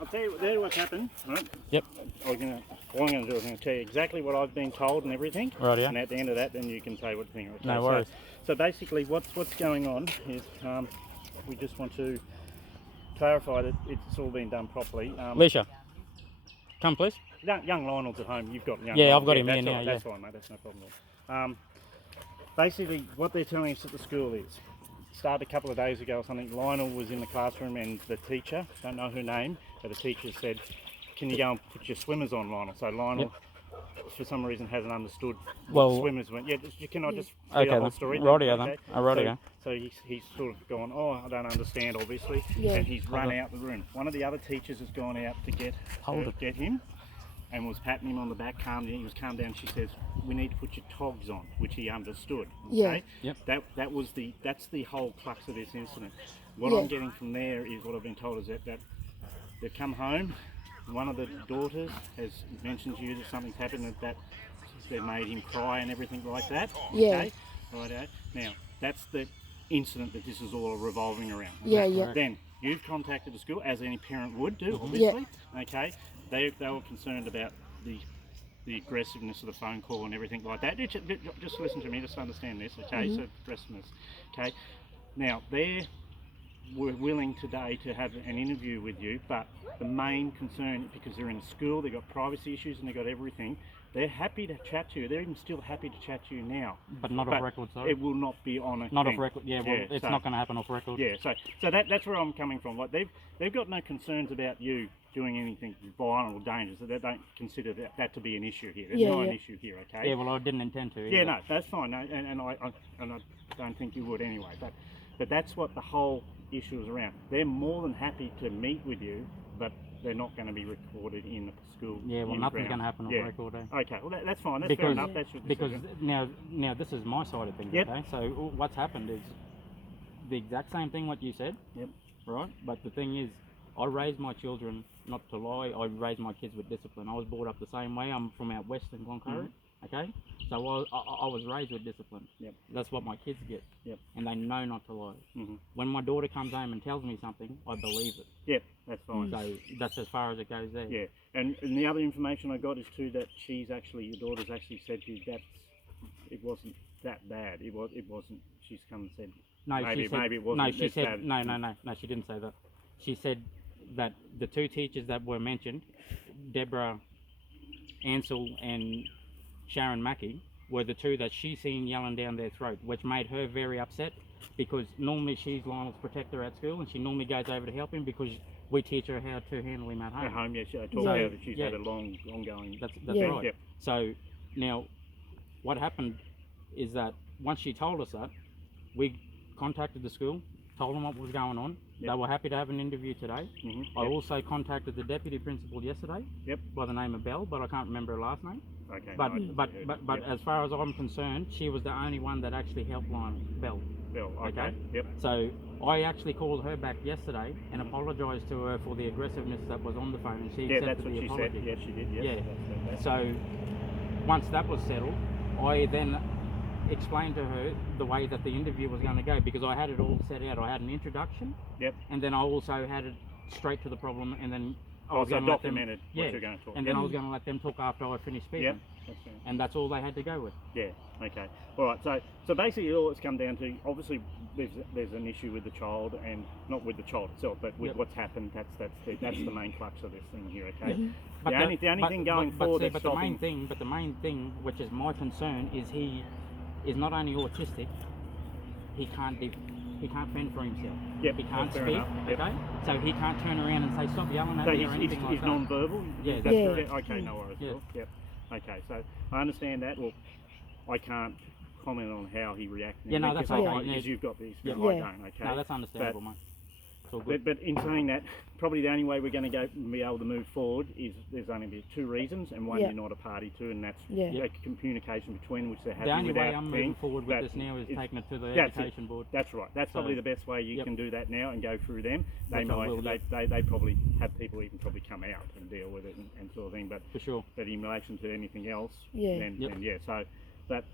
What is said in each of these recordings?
I'll tell you what's happened, right? Yep. What I'm going to do is I'm going to tell you exactly what I've been told and everything. Right, yeah. And at the end of that, then you can say what you think. Okay? No worries. So basically, what's going on is we just want to clarify that it's all been done properly. Leisha, come please. Young Lionel's at home. You've got young Yeah, Lionel. I've got him that's here now. Right, that's fine, mate. That's no problem. Basically, what they're telling us at the school is, started a couple of days ago or something, Lionel was in the classroom and the teacher, don't know her name, but the teacher said, can you go and put your swimmers on, Lionel? So Lionel, for some reason, hasn't understood what swimmers went. Yeah, can I just read the whole story? Rightio then. Rightio. So he's sort of gone, I don't understand, obviously, and he's run out the room. One of the other teachers has gone out to get him, and was patting him on the back, he was calmed down. She says, we need to put your togs on, which he understood. Okay? Yep. That's the whole crux of this incident. What I'm getting from there is what I've been told is that they've come home, one of the daughters has mentioned to you that something's happened, that they made him cry and everything like that. Okay? Righto. Now, that's the incident that this is all revolving around. Okay? Then you've contacted the school, as any parent would do, obviously. Okay? They were concerned about the aggressiveness of the phone call and everything like that. Just listen to me, just understand this, okay? So aggressiveness, okay? Now, they were willing today to have an interview with you, but the main concern, because they're in a school, they've got privacy issues and they've got everything, they're happy to chat to you. They're even still happy to chat to you now. But not off record, sorry. It will not be on a Not thing. off record, it's not going to happen off record. Yeah, so that's where I'm coming from. Like they've got no concerns about you doing anything violent or dangerous. So they don't consider that to be an issue here. There's not an issue here, okay? Yeah, well, I didn't intend to either. Yeah, no, that's fine. No, and I don't think you would anyway. But that's what the whole issue is around. They're more than happy to meet with you, but they're not going to be recorded in the school. Yeah, well, nothing's going to happen on record. Okay, well that's fine. That's fair enough. That's your decision. Because now this is my side of things. Okay, so what's happened is the exact same thing what you said. Yep. Right. But the thing is, I raised my children not to lie. I raised my kids with discipline. I was brought up the same way. I'm from out west in Glencoe. Okay, so I was raised with discipline. Yep. That's what my kids get. Yep. And they know not to lie. When my daughter comes home and tells me something, I believe it. Yep, that's fine. So that's as far as it goes there. Yeah, and the other information I got is too that your daughter's actually said to you that it wasn't that bad. It wasn't. She's come and said maybe it wasn't. No, she said no. She didn't say that. She said that the two teachers that were mentioned, Deborah Ansell and Sharon Mackey, were the two that she seen yelling down their throat, which made her very upset, because normally she's Lionel's protector at school and she normally goes over to help him because we teach her how to handle him at home. At home, yes. I talked about that she's had a ongoing... That's right. Yep. So now what happened is that once she told us that, we contacted the school, told them what was going on. They were happy to have an interview today. I also contacted the deputy principal yesterday by the name of Belle, but I can't remember her last name. Okay. But as far as I'm concerned, she was the only one that actually helped Lionel, Belle. Belle, okay. Yep. So I actually called her back yesterday and apologised to her for the aggressiveness that was on the phone, and she accepted the apology. Said. Yes, she did. Yes. Yeah. So once that was settled, I then explained to her the way that the interview was going to go, because I had it all set out. I had an introduction, and then I also had it straight to the problem, and then I was going to documented what you're going to talk. And then I was going to let them talk after I finished speaking. And that's all they had to go with. Yeah. Okay. All right. So basically, all it's come down to, obviously, there's an issue with the child, and not with the child itself, but with what's happened. That's the main crux of this thing here. Okay. But the only thing going forward. But the main thing, which is my concern, is he is not only autistic. He can't fend for himself. Yep, he can't speak. Yep. Okay, so he can't turn around and say stop yelling at me or anything like that. He's non-verbal. Yeah. Okay, no worries. Yeah. Yep. Okay, so I understand that. Well, I can't comment on how he reacted. Yeah, no, that's okay. Because you've got the experience. I don't. Okay. No, that's understandable, mate. But in saying that, probably the only way we're going to be able to move forward is there's only two reasons, and one you're not a party to, and that's communication between which they're having. The only way I'm moving forward with this now is taking it to the education board. That's right. That's probably the best way you can do that now and go through them. They probably have people even probably come out and deal with it and sort of thing. But for sure. But in relation to anything else, then so that.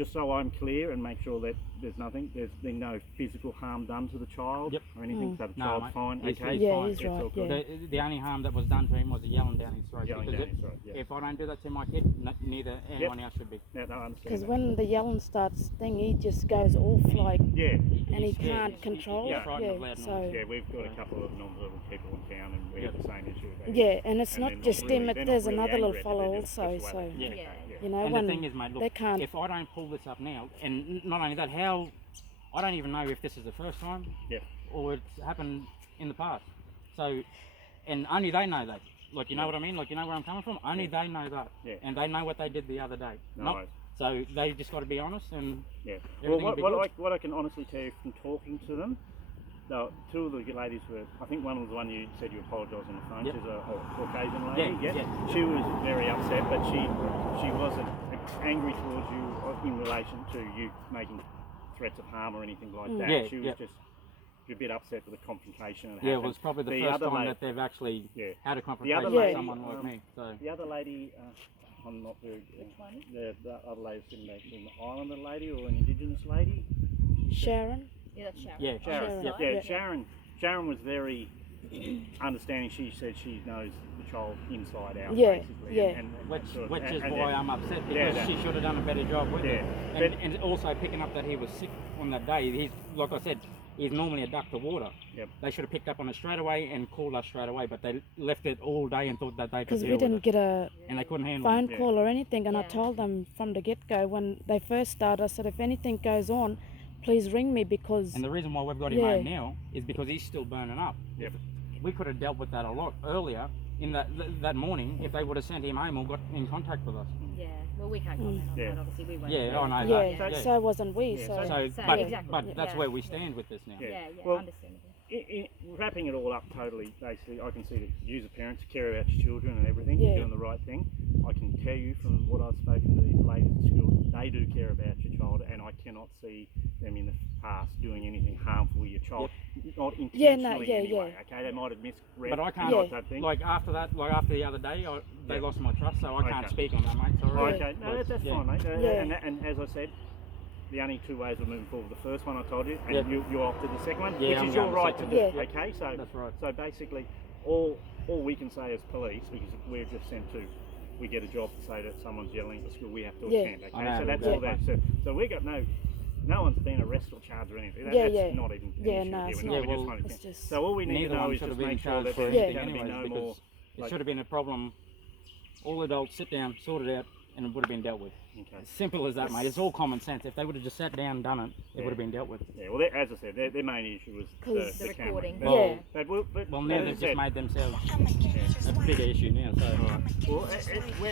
just so I'm clear and make sure that there's been no physical harm done to the child or anything, so the No, child's mate. fine. He's- Okay, he's Yeah, fine. he's It's all right. good. Yeah. The only harm that was done to him was yelling down his throat. Yelling because down his throat, yeah. if I don't do that to my kid, neither anyone else should be. No, I understand Because that. when the yelling starts thing, he just goes off like, Yeah, and he He's scared. can't He's control frightened it. of Yeah, loud so noise. yeah, we've got a couple of non-verbal people in town, and we have the same issue. yeah, and it's And not they're just really- him. they're not There's really another angry little at it, fellow they're just also. the way So they Yeah. communicate, you know, And when the thing is, mate, look, they can't. if I don't pull this up now, and not only that, I don't even know if this is the first time or it's happened in the past. So, and only they know that. Like, you know what I mean? Like, you know where I'm coming from? Only they know that. Yeah. And they know what they did the other day. No. So they just got to be honest and Yeah. everything Well, will be what good. I can honestly tell you from talking to them, two of the ladies were, I think one was the one you said you apologised on the phone. Yep. She's a Caucasian lady. Yeah. She was very upset, but she wasn't angry towards you in relation to you making threats of harm or anything like that. Yeah, She was yeah. just a bit upset with the confrontation. Yeah, it was probably the first other time lady- that they've actually Yeah. had a The confrontation other with lady, someone like me. So The other lady, I'm not very. The other lady sitting back, an Islander lady or an Indigenous lady. Sharon. Yeah, that's Sharon. Yeah, Sharon. Sharon. Yeah, Yeah. Sharon was very understanding. She said she knows the child inside out, Yeah, basically. yeah. And which sort of- is and why then- I'm upset Yeah, because that- she should have done a better job with it. Yeah. And also picking up that he was sick on that day. He's like I said, he's normally a duck to water. Yep. They should have picked up on it straight away and called us straight away, but they left it all day and thought that they could Because deal we with didn't it. get a And they couldn't handle phone it. call or anything, and I Yeah. told them from the get-go when they first started, I said, if anything goes on, please ring me because And the reason why we've got him Yeah. home now is because he's still burning up. Yep. We could have dealt with that a lot earlier in that morning if they would have sent him home or got in contact with us. Yeah. Well, we can't comment on Yeah. that. Obviously, we won't. Yeah, I know yeah, that. Yeah. so wasn't we. Yeah, So, so- So, So, but, exactly, but that's yeah. where we stand with this now. Yeah. Yeah, Well, understandable. Wrapping it all up totally, basically, I can see that you as a parent to care about your children and everything, Yeah. you're doing the right thing. I can tell you from what I've spoken to these ladies at school, they do care about your child, and I cannot see them in the past doing anything harmful with your child, not intentionally Yeah, no, yeah, anyway. yeah. Okay, they might have misread. But I can't, Yeah. that thing. like after that, like after the other day, they Yeah. lost my trust, so I can't Okay. speak on that, mate. Oh, Sorry. okay, no, that's Yeah. fine, mate. Yeah. And as I said, the only two ways of moving forward. The first one I told you, and Yep. you opted the second one, Yeah, which I'm is your going right the to second. do. Yeah. Okay, so That's right. So basically, all we can say as police, because we're just sent to, we get a job to say that someone's yelling at the school, we have to Yeah. attend. Okay, I know, so that's yeah. all that. So we got no one's been arrested or charged or anything. Yeah, That's yeah. not even an Yeah, issue no, here. it's We're not. we just Well, want to it's think. just So all we need Neither to know one is should just have been make sure charged that for there's anything going to be anyways, no because more. it like- should have been a problem. All adults sit down, sort it out, and it would have been dealt with. Okay. Simple as that, mate. It's all common sense. If they would have just sat down and done it, it would have been dealt with. Yeah, well, as I said, their main issue was 'Cause the The camera. recording. But- Yeah. But Well, now as I they've said, just made themselves a bigger issue now. So Well,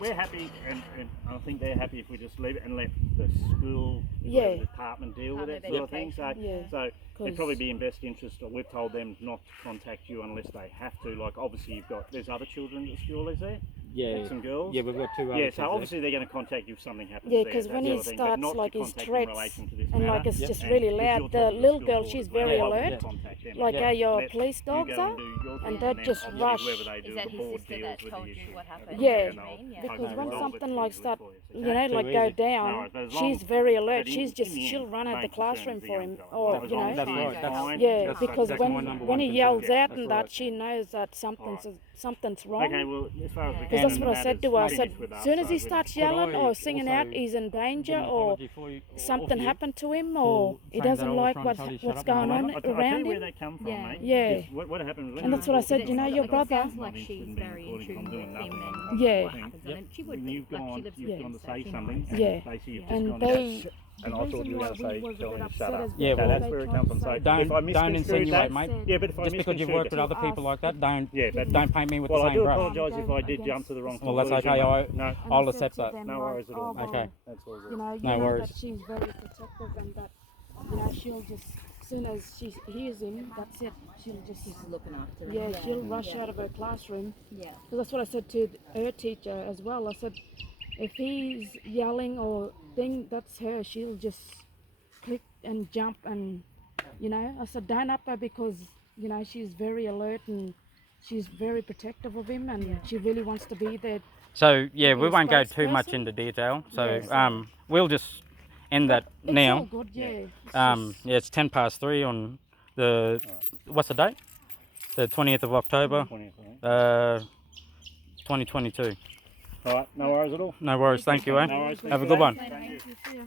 we're happy, and I think they're happy if we just leave it and let the school, Yeah. the department deal with Have it, their sort of thing. So, Yeah. so it'd 'Cause- probably be in best interest. Or we've told them not to contact you unless they have to. Like, obviously, there's other children at school, is there? yeah, Some girls. yeah, we've got two other Yeah, kids so there. obviously they're going to contact you if something happens. Yeah, there, because that when sort he of thing, but starts not to like his contact in threats relation to this and like matter. it's Yep. just And really because loud, you're the talking to little school girl, board she's as well, very I would alert, contact them. like Yeah. how your Let police you dogs go are. and do your and thing, they then just obviously rush. whoever they Is do, that the his board sister deals that with told the you issue. what happened? Yeah. You know what I mean? Yeah. Because Okay, when resolve it something too like easily start, for you. you know, Too like easy. go No, down, but as long- she's very alert. but in- She's just in the she'll end, run out the main classroom concern's for the him, young child. or As you long know. as That's he's right, that's- fine, Yeah, that's because that's when my number when one he concern. yells Yeah, out that's and right. that, she knows that something's wrong. Okay, well, as far as we Because can, That's what I the said to her. I matter's said, finished with us, as soon as so he we starts don't- yelling I or singing out, also he's in danger, give an or apology for you- something off you happened to him, for or he saying that doesn't I was like trying to tell you to what's shut up going and on all I'll tell you around where him. they come from, Yeah. mate. Yeah. Because what happened was And that's what I said, you know, your It brother. sounds like she's very in tune with him and Yeah. what happens. And she would be. You've Like, she gone, lives you've with gone him, to so say she something, knows. and Yeah. basically you've just And gone, they. and I thought you were going to say, tell me to shut up. Yeah, So well, that's where it comes from. So Don't if I don't misconstrued insinuate, that, mate. yeah, but if I Just because you've misconstrued worked with it, other people like that, don't yeah, but don't paint me with well, the I same do brush. apologise if I did jump to the wrong Well, that's conclusion. okay. No, And I'll I said accept to that. them, no like, worries at all. oh, Okay. That's all good. You know, No know worries. that she's very protective and that, you know, she'll just, as soon as she hears him, that's it. She'll just, She's looking after him. yeah, she'll rush out of her classroom. Yeah. Because that's what I said to her teacher as well. I said, if he's yelling or thing, that's her. She'll just click and jump and, you know. I said, don't up her because, you know, she's very alert and she's very protective of him and she really wants to be there. So yeah, we Be a won't go too much spokesperson? into detail. So Yeah, so- we'll just end that It's all now. good, yeah. It's Yeah, it's 3:10 on the, what's the date? The 20th of October, 20th, I think. 2022. All right, no worries at all. No worries, thank you, eh? No worries. Have a good one. just, thank you, see ya.